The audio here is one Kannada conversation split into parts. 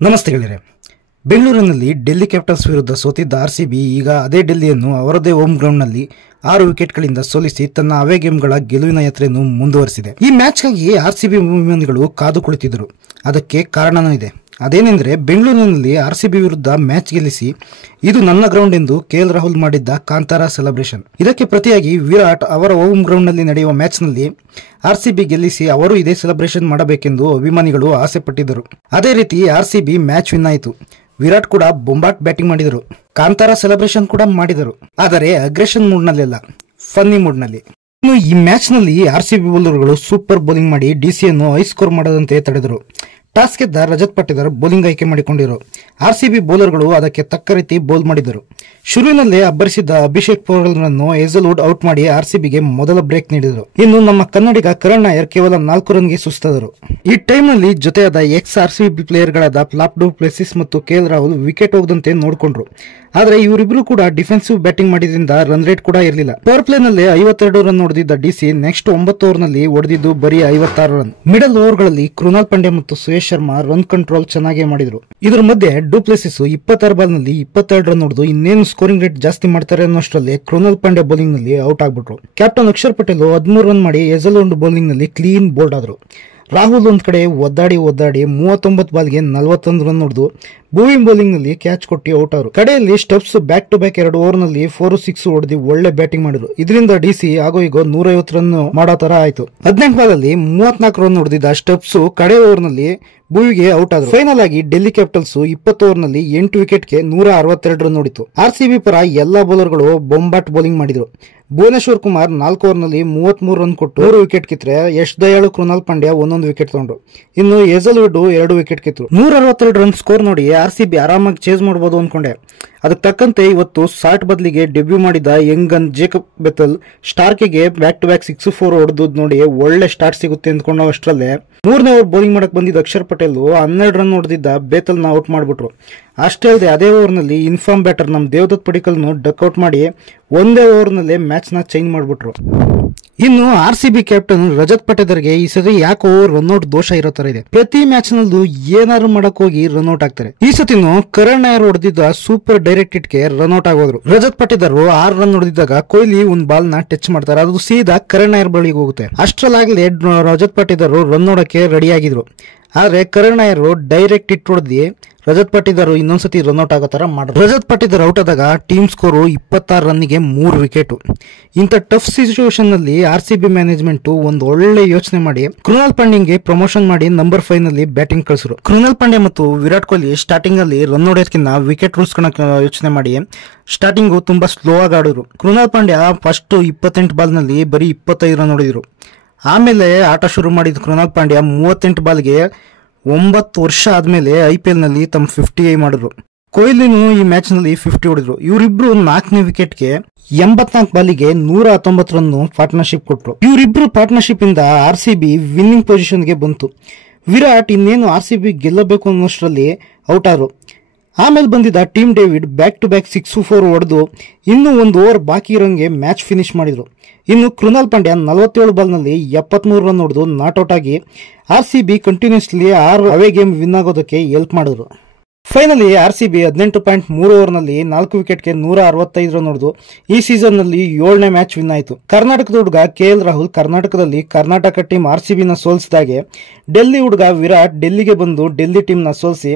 ನಮಸ್ತೆ ಗೆಳೆಯರೆ. ಬೆಂಗಳೂರಿನಲ್ಲಿ ಡೆಲ್ಲಿ ಕ್ಯಾಪಿಟಲ್ಸ್ ವಿರುದ್ಧ ಸೋತಿದ್ದ ಆರ್ಸಿಬಿ ಈಗ ಅದೇ ಡೆಲ್ಲಿಯನ್ನು ಅವರದೇ ಹೋಮ್ ಗ್ರೌಂಡ್ನಲ್ಲಿ 6 ವಿಕೆಟ್ಗಳಿಂದ ಸೋಲಿಸಿ ತನ್ನ ಅವೇ ಗೇಮ್ಗಳ ಗೆಲುವಿನ ಯಾತ್ರೆಯನ್ನು ಮುಂದುವರೆಸಿದೆ. ಈ ಮ್ಯಾಚ್ಗಾಗಿ ಆರ್ಸಿಬಿ ಅಭಿಮಾನಿಗಳು ಕಾದು ಕುಳಿತಿದ್ದರು. ಅದಕ್ಕೆ ಕಾರಣನೂ ಇದೆ. ಅದೇನೆಂದರೆ ಬೆಂಗಳೂರಿನಲ್ಲಿ ಆರ್ಸಿಬಿ ವಿರುದ್ಧ ಮ್ಯಾಚ್ ಗೆಲ್ಲಿಸಿ ಇದು ನನ್ನ ಗ್ರೌಂಡ್ ಎಂದು ಕೆಎಲ್ ರಾಹುಲ್ ಮಾಡಿದ್ದ ಕಾಂತಾರ ಸೆಲೆಬ್ರೇಷನ್. ಇದಕ್ಕೆ ಪ್ರತಿಯಾಗಿ ವಿರಾಟ್ ಅವರ ಹೋಮ್ ಗ್ರೌಂಡ್ನಲ್ಲಿ ನಡೆಯುವ ಮ್ಯಾಚ್ನಲ್ಲಿ ಆರ್ಸಿಬಿ ಗೆಲ್ಲಿಸಿ ಅವರು ಇದೇ ಸೆಲೆಬ್ರೇಷನ್ ಮಾಡಬೇಕೆಂದು ಅಭಿಮಾನಿಗಳು ಆಸೆ ಪಟ್ಟಿದ್ದರು. ಅದೇ ರೀತಿ ಆರ್ಸಿಬಿ ಮ್ಯಾಚ್ ವಿನ್ ಆಯಿತು. ವಿರಾಟ್ ಕೂಡ ಬೊಂಬಾಟ್ ಬ್ಯಾಟಿಂಗ್ ಮಾಡಿದರು, ಕಾಂತಾರ ಸೆಲೆಬ್ರೇಷನ್ ಕೂಡ ಮಾಡಿದರು. ಆದರೆ ಅಗ್ರೆಷನ್ ಮೂಡ್ನಲ್ಲಿ ಅಲ್ಲ, ಫನ್ನಿ ಮೂಡ್ನಲ್ಲಿ. ಇನ್ನು ಈ ಮ್ಯಾಚ್ನಲ್ಲಿ ಆರ್ಸಿಬಿ ಬೌಲರ್ಗಳು ಸೂಪರ್ ಬೌಲಿಂಗ್ ಮಾಡಿ ಡಿಸಿಯನ್ನು ಹೈ ಸ್ಕೋರ್ ಮಾಡದಂತೆ ತಡೆದರು. ಟಾಸ್ ಗೆದ್ದ ರಜತ್ ಪಾಟಿದಾರ್ ಬೌಲಿಂಗ್ ಆಯ್ಕೆ ಮಾಡಿಕೊಂಡಿರು. ಆರ್ಸಿಬಿ ಬೌಲರ್ಗಳು ಅದಕ್ಕೆ ತಕ್ಕ ರೀತಿ ಬೌಲ್ ಮಾಡಿದರು. ಶುರುವಿನಲ್ಲೇ ಅಬ್ಬರಿಸಿದ್ದ ಅಭಿಷೇಕ್ ಪೋಗಲ್ರನ್ನು ಹೇಜಲ್ವುಡ್ ಔಟ್ ಮಾಡಿ ಆರ್ಸಿಬಿಗೆ ಮೊದಲ ಬ್ರೇಕ್ ನೀಡಿದರು. ಇನ್ನು ನಮ್ಮ ಕನ್ನಡಿಗ ಕರಣ್ ನಾಯರ್ ಕೇವಲ 4 ರನ್ಗೆ ಸುಸ್ತಾದರು. ಈ ಟೈಮ್ನಲ್ಲಿ ಜೊತೆಯಾದ ಎಕ್ಸ್ ಆರ್ಸಿಬಿ ಪ್ಲೇಯರ್ಗಳಾದ ಫ್ಲಾಪ್ ಡು ಪ್ಲೆಸಿಸ್ ಮತ್ತು ಕೆಎಲ್ ರಾಹುಲ್ ವಿಕೆಟ್ ಹೋಗದಂತೆ ನೋಡಿಕೊಂಡ್ರು. ಆದರೆ ಇವರಿಬ್ರು ಕೂಡ ಡಿಫೆನ್ಸಿವ್ ಬ್ಯಾಟಿಂಗ್ ಮಾಡಿದ್ರಿಂದ ರನ್ ರೇಟ್ ಕೂಡ ಇರಲಿಲ್ಲ. ಪವರ್ ಪ್ಲೇ ನಲ್ಲಿ 52 ರನ್ ಹೊಡೆದಿದ್ದ ಡಿಸಿ ನೆಕ್ಸ್ಟ್ 9 ಓವರ್ ನಲ್ಲಿ ಹೊಡೆದಿದ್ದು ಬರೀ 56 ರನ್. ಮಿಡಲ್ ಓವರ್ಗಳಲ್ಲಿ ಕೃನಾಲ್ ಪಾಂಡ್ಯ ಮತ್ತು ಸುಯೇಶ್ ಶರ್ಮಾ ರನ್ ಕಂಟ್ರೋಲ್ ಚೆನ್ನಾಗಿ ಮಾಡಿದ್ರು. ಇದರ ಮಧ್ಯೆ ಡು ಪ್ಲೆಸಿಸ್ 26 ಬಾಲ್ ನಲ್ಲಿ 22 ರನ್ ಹೊಡೆದು ಇನ್ನೇನು ಸ್ಕೋರಿಂಗ್ ರೇಟ್ ಜಾಸ್ತಿ ಮಾಡ್ತಾರೆ ಅನ್ನೋಷ್ಟರಲ್ಲಿ ಕೃನಾಲ್ ಪಾಂಡ್ಯ ಬೌಲಿಂಗ್ ನಲ್ಲಿ ಔಟ್ ಆಗ್ಬಿಟ್ರು. ಕ್ಯಾಪ್ಟನ್ ಅಕ್ಷರ್ ಪಟೇಲ್ 13 ರನ್ ಮಾಡಿ ಹೇಜಲ್ವುಡ್ ಬೌಲಿಂಗ್ ನಲ್ಲಿ ಕ್ಲೀನ್ ಬೋಲ್ಡ್ ಆದ್ರು. ರಾಹುಲ್ ಒಂದ್ ಕಡೆ ಒದ್ದಾಡಿ 39 ಬಾಲ್ಗೆ 41 ರನ್ ಹೊಡೆದು ಬೂವಿಂಗ್ ಬೌಲಿಂಗ್ ನಲ್ಲಿ ಕ್ಯಾಚ್ ಕೊಟ್ಟು ಔಟ್ ಆದ್ರು. ಕಡೆಯಲ್ಲಿ Stubbs back to back 2 over ನಲ್ಲಿ 4-6 ಹೊಡೆದು ಒಳ್ಳೆ ಬ್ಯಾಟಿಂಗ್ ಮಾಡಿದ್ರು. ಇದರಿಂದ ಡಿಸಿ ಆಗೋ ಈಗ 150 ರನ್ ಮಾಡೋ ತರ ಆಯ್ತು. 18 ಬಾಲಲ್ಲಿ 34 ರನ್ ಹೊಡೆದಿದ್ದ ಸ್ಟೆಪ್ಸ್ ಕಡೆ ಓವರ್ ನಲ್ಲಿ ಭುವಿಗೆ ಔಟ್ ಆದ್ರು. ಫೈನಲ್ ಆಗಿ ಡೆಲ್ಲಿ ಕ್ಯಾಪಿಟಲ್ಸ್ 20 ಓವರ್ ನಲ್ಲಿ 8 ವಿಕೆಟ್ಗೆ 162 ರನ್ ಹೊಡಿತು. ಆರ್ಸಿಬಿ ಪರ ಎಲ್ಲಾ ಬೌಲರ್ಗಳು ಬೊಂಬಾಟ್ ಬೌಲಿಂಗ್ ಮಾಡಿದ್ರು. ಭುವನೇಶ್ವರ್ ಕುಮಾರ್ 4 ಓವರ್ ನಲ್ಲಿ 33 ರನ್ ಕೊಟ್ಟು 3 ವಿಕೆಟ್ ಕಿತ್ತರೆ ಯಶ್ ದಯಾಳು, ಕೃನಾಲ್ ಪಾಂಡ್ಯ 1 ವಿಕೆಟ್ ತಗೊಂಡ್ರು. ಇನ್ನು ಹೇಜಲ್ವುಡ್ 2 ವಿಕೆಟ್ ಕಿತ್ತು. 162 ರನ್ ಸ್ಕೋರ್ ನೋಡಿ ಆರ್ಸಿಬಿ ಆರಾಮಾಗಿ ಚೇಸ್ ಮಾಡಬಹುದು ಅನ್ಕೊಂಡೆ. ಅದಕ್ಕೆ ತಕ್ಕಂತೆ ಇವತ್ತು ಸಾಲ್ಟ್ ಬದಲಿಗೆ ಡೆಬ್ಯೂ ಮಾಡಿದ ಯಂಗ್ ಗನ್ ಜೇಕಬ್ ಬೆಥೆಲ್ ಸ್ಟಾರ್ಕಿಗೆ ಬ್ಯಾಕ್ ಟು ಬ್ಯಾಕ್ 6-4 ಹೊಡೆದು ನೋಡಿ ಒಳ್ಳೆ ಸ್ಟಾರ್ಟ್ ಸಿಗುತ್ತೆ ಅಂದ್ಕೊಂಡು ಅಷ್ಟರಲ್ಲೇ 3ನೇ ಓವರ್ ಬೌಲಿಂಗ್ ಮಾಡಕ್ ಬಂದಿದ್ದ ಅಕ್ಷರ್ ಪಟೇಲ್ 12 ರನ್ ಹೊಡೆದಿದ್ದ ಬೇತಲ್ ನ ಔಟ್ ಮಾಡಿಬಿಟ್ರು. ಅಷ್ಟೇ ಅಲ್ಲದೆ ಅದೇ ಓವರ್ ನಲ್ಲಿ ಇನ್ಫಾರ್ಮ್ ಬ್ಯಾಟರ್ ನಮ್ ದೇವದತ್ ಪಡಿಕಲ್ ಡಕ್ಔಟ್ ಮಾಡಿ 1ನೇ ಓವರ್ ನಲ್ಲಿ ಮ್ಯಾಚ್ ನ ಚೇಂಜ್ ಮಾಡಿಬಿಟ್ರು. ಇನ್ನು ಆರ್ಸಿಬಿ ಕ್ಯಾಪ್ಟನ್ ರಜತ್ ಪಾಟಿದಾರ್ಗೆ ಈ ಸತಿ ಯಾಕೋ ರನ್ಔಟ್ ದೋಷ ಇರೋ ತರ ಇದೆ. ಪ್ರತಿ ಮ್ಯಾಚ್ ನಲ್ಲೂ ಏನಾದ್ರು ಮಾಡಕ್ ಹೋಗಿ ರನ್ಔಟ್ ಆಗ್ತಾರೆ. ಈ ಸತಿನು ಕರಣ್ ನಾಯರ್ ಹೊಡೆದಿದ್ದ ಸೂಪರ್ ಡೈರೆಕ್ಟ್ ಹಿಟ್ಗೆ ರನ್ಔಟ್ ಆಗೋದ್ರು. ರಜತ್ ಪಾಟಿದಾರ್ 6 ರನ್ ಹೊಡೆದಿದ್ದಾಗ ಕೊಹ್ಲಿ ಒಂದ್ ಬಾಲ್ ನ ಟಚ್ ಮಾಡ್ತಾರೆ, ಅದು ಸೀದಾ ಕರಣ್ ನಾಯರ್ ಬಳಿಗೆ ಹೋಗುತ್ತೆ. ಅಷ್ಟರಲ್ಲಾಗ್ಲೇ ರಜತ್ ಪಾಟಿದಾರ್ ರನ್ ನೋಡಕ್ಕೆ ರೆಡಿ ಆಗಿದ್ರು. ಆದ್ರೆ ಕರಣ್ ನಾಯರ್ ಡೈರೆಕ್ಟ್ ಹಿಟ್ ಹೊಡೆದಿ ರಜತ್ ಪಾಟಿದಾರ್ ಇನ್ನೊಂದ್ಸತಿ ರನ್ಔಟ್ ಆಗೋ ತರ ಮಾಡಿದ್ರು. ರಜತ್ ಪಾಟಿದಾರ್ ಔಟ್ ಆದಾಗ ಟೀಮ್ ಸ್ಕೋರ್ 26 ರನ್ಗೆ 3 ವಿಕೆಟ್. ಇಂಥ ಟಫ್ ಸಿಚುವೇಶನ್ ನಲ್ಲಿ ಆರ್ಸಿಬಿ ಮ್ಯಾನೇಜ್ಮೆಂಟ್ ಒಂದು ಒಳ್ಳೆ ಯೋಚನೆ ಮಾಡಿ ಕೃನಾಲ್ ಪಾಂಡ್ಯಂಗೆ ಪ್ರಮೋಷನ್ ಮಾಡಿ ನಂಬರ್ 5 ನಲ್ಲಿ ಬ್ಯಾಟಿಂಗ್ ಕಳಿಸಿದ್ರು. ಕೃನಾಲ್ ಪಾಂಡ್ಯ ಮತ್ತು ವಿರಾಟ್ ಕೊಹ್ಲಿ ಸ್ಟಾರ್ಟಿಂಗ್ ಅಲ್ಲಿ ರನ್ ಹೊಡೆಯೋದಕ್ಕಿಂತ ವಿಕೆಟ್ ಉಳಿಸ್ಕೊಳಕ್ ಯೋಚನೆ ಮಾಡಿ ಸ್ಟಾರ್ಟಿಂಗ್ ತುಂಬಾ ಸ್ಲೋ ಆಗಿ ಆಡಿದ್ರು. ಕೃನಾಲ್ ಪಾಂಡ್ಯ ಫಸ್ಟ್ 28 ಬಾಲ್ ನಲ್ಲಿ ಬರೀ 25 ರನ್ ಹೊಡೆದಿದ್ರು. ಆಮೇಲೆ ಆಟ ಶುರು ಮಾಡಿದ ಕೃನಾಲ್ ಪಾಂಡ್ಯ 38 ಬಾಲ್ಗೆ 9 ವರ್ಷ ಆದ್ಮೇಲೆ IPL ನಲ್ಲಿ ತಮ್ಮ 50 ಮಾಡಿದ್ರು. ಕೊಹ್ಲಿನೂ ಈ ಮ್ಯಾಚ್ ನಲ್ಲಿ 50 ಹೊಡೆದ್ರು. ಇವರಿಬ್ರು 4ನೇ ವಿಕೆಟ್ಗೆ 84 ಬಾಲಿಗೆ 119 ರನ್ ಪಾರ್ಟ್ನರ್ಶಿಪ್ ಕೊಟ್ರು. ಇವರಿಬ್ರು ಪಾರ್ಟ್ನರ್ಶಿಪ್ ಇಂದ ಆರ್ಸಿಬಿ ವಿನ್ನಿಂಗ್ ಪೊಸಿಷನ್ಗೆ ಬಂತು. ವಿರಾಟ್ ಇನ್ನೇನು ಆರ್ಸಿಬಿ ಗೆಲ್ಲಬೇಕು ಅನ್ನೋಷ್ಟರಲ್ಲಿ ಔಟ್ ಆದ್ರು. ಆಮೇಲೆ ಬಂದಿದ್ದ Tim David back to back 6-4 ಹೊಡೆದು ಇನ್ನೂ 1 ಓವರ್ ಬಾಕಿ ಇರೋಂಗೆ ಮ್ಯಾಚ್ ಫಿನಿಶ್ ಮಾಡಿದ್ರು. ಇನ್ನು ಕೃನಾಲ್ ಪಾಂಡ್ಯ 47 ಬಾಲ್ ನಲ್ಲಿ 73 ರನ್ ಹೊಡೆದು ನಾಟ್ ಔಟ್ ಆಗಿ ಆರ್ಸಿಬಿ ಕಂಟಿನ್ಯೂಸ್ಲಿ 6 ಅವೇ ಗೇಮ್ ವಿನ್ ಆಗೋದಕ್ಕೆ ಹೆಲ್ಪ್ ಮಾಡಿದ್ರು. ಫೈನಲಿ ಆರ್ಸಿಬಿ 18.3 ಓವರ್ ನಲ್ಲಿ 4 ವಿಕೆಟ್ಗೆ 165 ರನ್ ಹೊಡೆದು ಈ ಸೀಸನ್ ನಲ್ಲಿ 7ನೇ ಮ್ಯಾಚ್ ವಿನ್ ಆಯಿತು. ಕರ್ನಾಟಕದ ಹುಡುಗ ಕೆಎಲ್ ರಾಹುಲ್ ಕರ್ನಾಟಕದಲ್ಲಿ ಕರ್ನಾಟಕ ಟೀಮ್ ಆರ್ಸಿಬಿನ ಸೋಲಿಸಿದಾಗೆ ಡೆಲ್ಲಿ ಹುಡುಗ ವಿರಾಟ್ ಡೆಲ್ಲಿಗೆ ಬಂದು ಡೆಲ್ಲಿ ಟೀಮ್ ನ ಸೋಲಿಸಿ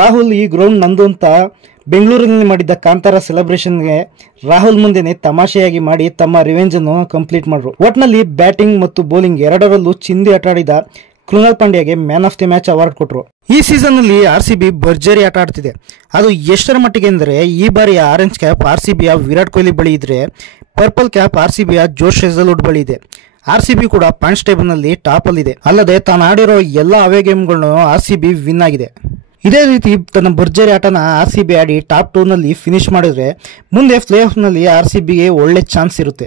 ರಾಹುಲ್ ಈ ಗ್ರೌಂಡ್ ನಂದು ಅಂತ ಬೆಂಗಳೂರಿನಲ್ಲಿ ಮಾಡಿದ್ದ ಕಾಂತಾರ ಸೆಲೆಬ್ರೇಷನ್ಗೆ ರಾಹುಲ್ ಮುಂದೆನೆ ತಮಾಷೆಯಾಗಿ ಮಾಡಿ ತಮ್ಮ ರಿವೆಂಜ್ ಅನ್ನು ಕಂಪ್ಲೀಟ್ ಮಾಡಿದ್ರು. ಒಟ್ನಲ್ಲಿ ಬ್ಯಾಟಿಂಗ್ ಮತ್ತು ಬೌಲಿಂಗ್ ಎರಡರಲ್ಲೂ ಚಿಂದಿ ಆಟ ಆಡಿದ ಕೃನಾಲ್ ಪಾಂಡ್ಯಗೆ man of the match award ಕೊಟ್ಟರು. ಈ ಸೀಸನ್ ನಲ್ಲಿ ಆರ್ಸಿಬಿ ಭರ್ಜರಿ ಆಟ ಆಡ್ತಿದೆ. ಅದು ಎಷ್ಟರ ಮಟ್ಟಿಗೆ ಅಂದರೆ ಈ ಬಾರಿಯ ಆರೆಂಜ್ ಕ್ಯಾಪ್ ಆರ್ಸಿಬಿಯ ವಿರಾಟ್ ಕೊಹ್ಲಿ ಬಳಿ ಇದ್ರೆ ಪರ್ಪಲ್ ಕ್ಯಾಪ್ ಆರ್ಸಿಬಿಯ ಜೋಶ್ ಹೇಜಲ್ವುಡ್ ಬಳಿ ಇದೆ. ಆರ್ಸಿಬಿ ಕೂಡ ಪಾಯಿಂಟ್ಸ್ ಟೇಬಲ್ ನಲ್ಲಿ ಟಾಪ್ ಅಲ್ಲಿ ಇದೆ. ಅಲ್ಲದೆ ತಾನು ಆಡಿರೋ ಎಲ್ಲಾ ಅವೇ ಗೇಮ್ಗಳನ್ನು ಆರ್ಸಿಬಿ ವಿನ್ ಆಗಿದೆ. ಇದೇ ರೀತಿ ತನ್ನ ಭರ್ಜರಿ ಆಟನ ಆರ್ಸಿಬಿ ಆಡಿ ಟಾಪ್ 2 ನಲ್ಲಿ ಫಿನಿಶ್ ಮಾಡಿದ್ರೆ ಮುಂದೆ ಪ್ಲೇ ಆಫ್ ನಲ್ಲಿ ಆರ್ಸಿಬಿಗೆ ಒಳ್ಳೆ ಚಾನ್ಸ್ ಇರುತ್ತೆ.